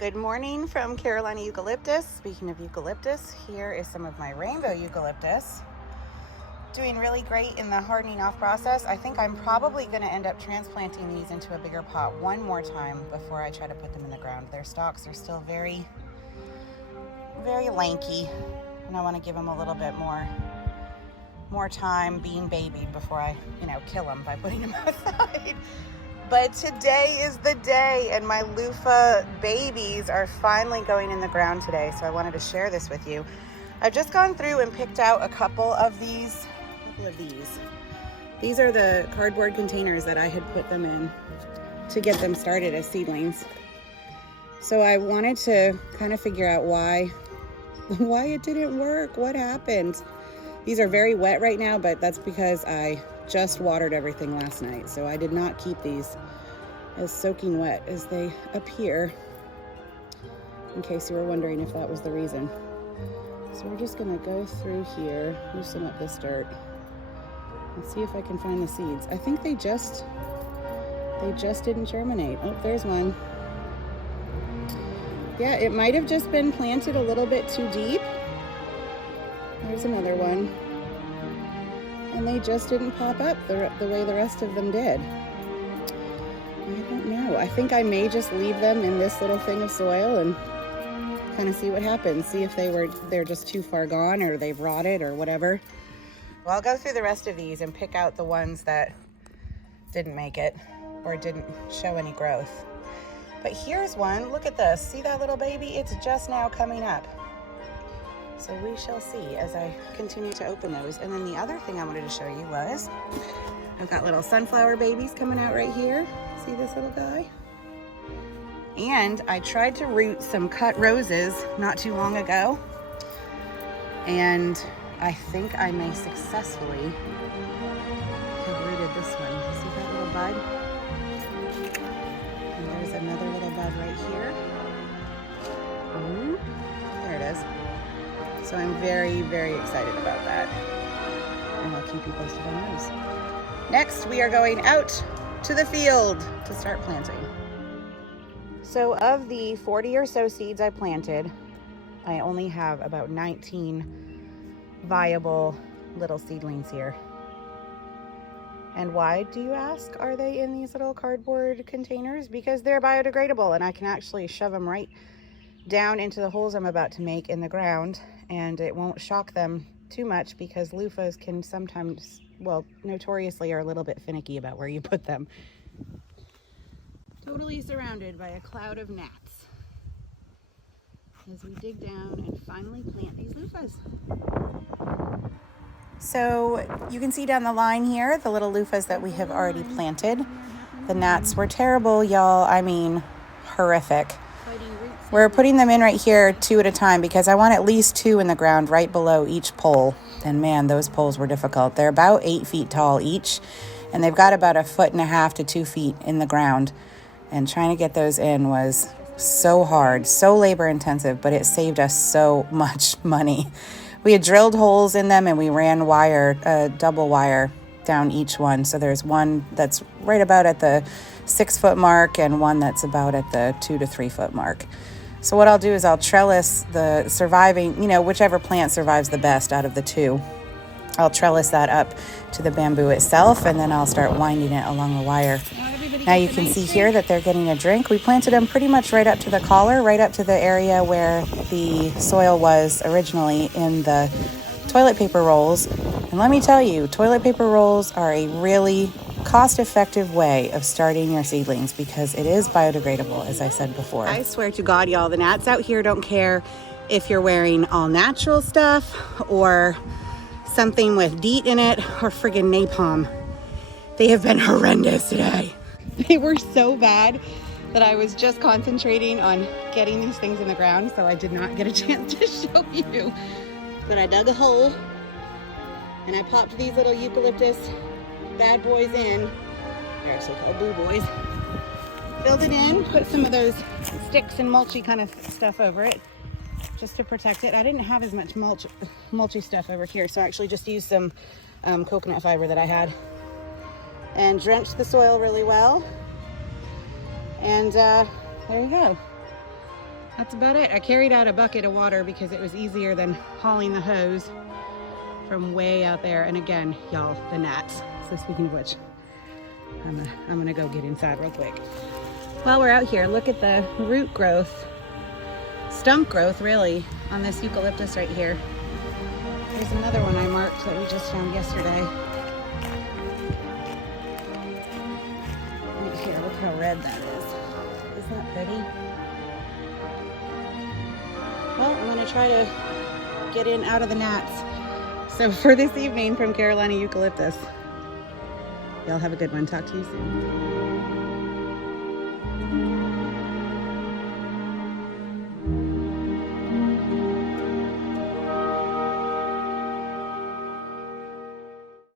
Good morning from Carolina Eucalyptus. Speaking of eucalyptus, here is some of my rainbow eucalyptus. Doing really great in the hardening off process. I think I'm probably going to end up transplanting these into a bigger pot one more time before I try to put them in the ground. Their stalks are still very, very lanky, and I want to give them a little bit more time being babied before I, kill them by putting them outside. But today is the day, and my loofah babies are finally going in the ground today, so I wanted to share this with you. I've just gone through and picked out a couple of these. These are the cardboard containers that I had put them in to get them started as seedlings. So I wanted to kind of figure out why it didn't work, what happened. These are very wet right now, but that's because I just watered everything last night, so I did not keep these as soaking wet as they appear, in case you were wondering if that was the reason. So we're just gonna go through here, loosen up this dirt, and see if I can find the seeds. I think they just didn't germinate. Oh, there's one. Yeah, it might have just been planted a little bit too deep. There's another one. And they just didn't pop up the way the rest of them did. I don't know. I think I may just leave them in this little thing of soil and kind of see what happens. See if they're just too far gone, or they've rotted, or whatever. Well, I'll go through the rest of these and pick out the ones that didn't make it or didn't show any growth. But here's one. Look at this. See that little baby? It's just now coming up. So we shall see as I continue to open those. And then the other thing I wanted to show you was, I've got little sunflower babies coming out right here. See this little guy? And I tried to root some cut roses not too long ago. And I think I may successfully have rooted this one. See that little bud? And there's another little bud right here. Ooh, there it is. So I'm very, very excited about that. And I'll keep you posted on those. Next, we are going out to the field to start planting. So of the 40 or so seeds I planted, I only have about 19 viable little seedlings here. And why, do you ask, are they in these little cardboard containers? Because they're biodegradable, and I can actually shove them right down into the holes I'm about to make in the ground, and it won't shock them too much, because loofahs can sometimes, well, notoriously are a little bit finicky about where you put them. Totally surrounded by a cloud of gnats as we dig down and finally plant these loofahs. So you can see down the line here the little loofahs that we have already planted. The gnats were terrible, y'all. I mean, horrific. We're putting them in right here 2 at a time, because I want at least 2 in the ground right below each pole. And man, those poles were difficult. They're about 8 feet tall each, and they've got about 1.5 to 2 feet in the ground. And trying to get those in was so hard, so labor intensive, but it saved us so much money. We had drilled holes in them, and we ran wire, double wire down each one. So there's one that's right about at the 6 foot mark, and one that's about at the 2 to 3 foot mark. So what I'll do is I'll trellis the surviving, whichever plant survives the best out of the 2. I'll trellis that up to the bamboo itself, and then I'll start winding it along the wire. Now you can see here that they're getting a drink. We planted them pretty much right up to the collar, right up to the area where the soil was originally in the toilet paper rolls. And let me tell you, toilet paper rolls are a really cost-effective way of starting your seedlings, because it is biodegradable, as I said before. I swear to God, y'all, the gnats out here don't care if you're wearing all natural stuff or something with DEET in it or friggin' napalm. They have been horrendous today. They were so bad that I was just concentrating on getting these things in the ground, so I did not get a chance to show you. But I dug a hole and I popped these little eucalyptus bad boys in. They're actually called blue boys. Filled it in, put some of those sticks and mulchy kind of stuff over it just to protect it. I didn't have as much mulchy stuff over here, so I actually just used some coconut fiber that I had, and drenched the soil really well. And there you go. That's about it. I carried out a bucket of water because it was easier than hauling the hose from way out there. And again, y'all, the gnats. So speaking of which, I'm gonna go get inside real quick. While we're out here, look at the root growth, stump growth really, on this eucalyptus right here. There's another one I marked that we just found yesterday. Right here, look how red that is. Isn't that pretty? Well, I'm gonna try to get in out of the gnats. So for this evening from Carolina Eucalyptus, y'all have a good one. Talk to you soon.